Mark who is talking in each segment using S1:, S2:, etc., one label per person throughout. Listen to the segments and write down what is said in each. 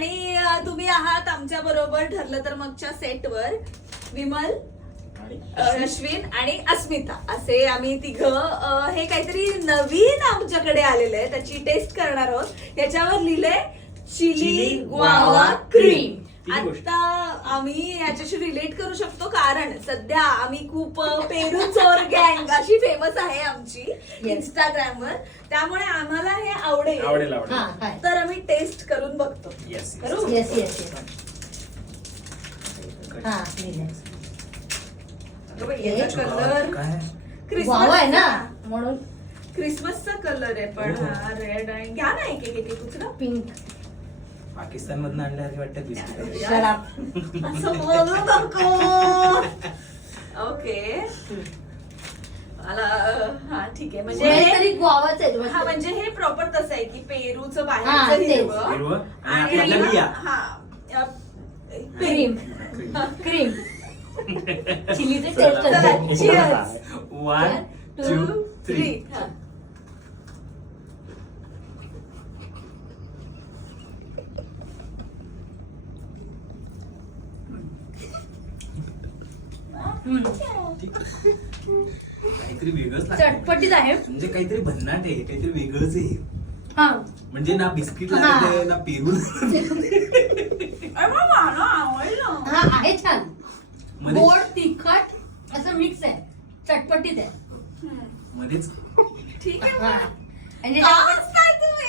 S1: आणि तुम्ही आहात आमच्या बरोबर ठरलं तर मगच्या सेटवर विमल अश्विन आणि अस्मिता. असे आम्ही तिघ हे काहीतरी नवीन आमच्याकडे आलेलं आहे त्याची टेस्ट करणार आहोत. याच्यावर लिहिलंय चिली
S2: चिली
S1: ग्वावा क्रीम. आता आम्ही याच्याशी रिलेट करू शकतो कारण सध्या आम्ही खूप पेरू चोर गँग अशी फेमस आहे आमची इंस्टाग्रामवर त्यामुळे आम्हाला हे आवडेल.
S3: हा
S1: तर आम्ही टेस्ट
S2: येस
S1: करू?
S3: येस येस येस हा वाव आहे ना? म्हणून.
S1: क्रिसमसचा कलर आहे पण
S2: हो.
S1: हा रेड आणि घ्या ना एक एक उचला.
S3: पिंक
S2: पाकिस्तान मधनं आणल्यासारखे वाटतं बिस्किट
S3: शराब
S1: असं बोलू नको. ओके मला हा ठीक आहे. म्हणजे हे-
S3: तरी आहे
S1: हा म्हणजे हे प्रॉपर तसं आहे की पेरूचं
S3: हा,
S1: बाहेरचं
S3: तेच.
S1: हिरवं
S2: हिरवं आणि
S1: आणि
S2: आतल्यातल्या बिया.
S1: हा अ,
S3: क्रीम. क्रीम.
S1: चला, cheers.
S2: वन टू थ्री
S1: हा.
S2: काहीतरी वेगळंच लागतं.
S3: चटपटीत आहे
S2: म्हणजे काहीतरी भन्नाट आहे काहीतरी वेगळंच आहे
S3: हा
S2: म्हणजे ना बिस्किट
S3: हा.
S2: लागत आहे ना पेरू
S1: मला आवडलं.
S3: हा आहे
S2: छानमध्ये
S3: गोड तिखट असं मिक्स आहे चटपटीत आहे.
S2: मध्येच
S1: ठीक आहे
S3: हा.
S1: तुम्ही?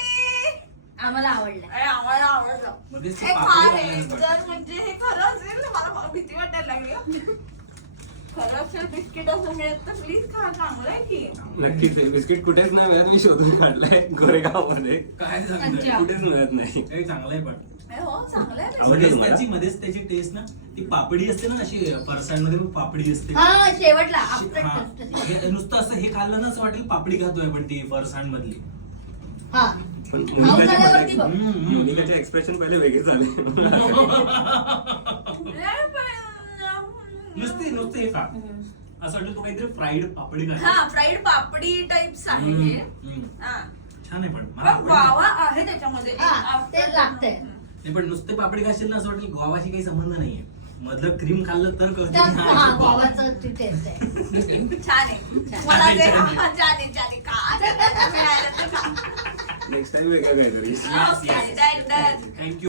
S3: आम्हाला आवडलं
S1: अरे, आम्हाला आवडलं
S2: मध्येच ती
S1: हे
S2: पापडी वाटतं.
S1: जर म्हणजे हे खरं असेल मला भीती वाटायला लागली खरं असेल बिस्किट असं मिळत तर प्लीज खा चांगलं आहे की.
S4: नक्कीच हे बिस्किट कुठेच नाही मिळत मी शोधून काढलंय गोरेगावमध्ये
S2: काय. सांगणार
S4: कुठेच मिळत नाही.
S2: काही चांगलं आहे पण.
S1: हो चांगलं आहे
S4: आवडलं
S2: मध्येच
S4: तुम्हाला?
S2: त्याची मध्येच त्याची टेस्ट ना ती पापडी असते ना अशी फरसाणमध्ये पण पापडी असते.
S3: हा शेवटला
S2: हा. हे नुसतं असं हे खाल्लं ना असं वाटेल पापडी खातोय पण ती फरसाण मधली
S3: हा.
S4: पण
S3: खाऊन झाल्यावरती बघ.
S4: मोनिकाचे एक्सप्रेशन पहिले वेगळे झाले.
S1: पण,
S2: नुसते नुसते हे खा असं वाटतं तू काहीतरी फ्राईड पापडी खा
S1: हा फ्राईड पापडी टाइप्स आहे
S2: हम्म.
S1: हा.
S2: छान आहे पण मला
S1: पण
S2: आवडलं.
S1: वावा आहे त्याच्यामध्ये
S3: हा, ते लागतंय.
S2: नाही पण नुसते पापडी खाशील ना असं वाटेल गोवाशी काही संबंध नाहीये मधलं क्रीम खाल्लं तर कळतं की हा,
S3: हा
S2: हे गोवा.
S3: गोवाचं आहे
S1: छान आहे मला जे हा, छान आहे छान आहे का मिळालं तर खा.
S4: नेक्स्ट टाइम वेगळं काहीतरी
S2: Yes, yes.
S1: Okay, done, done.
S2: Thank you.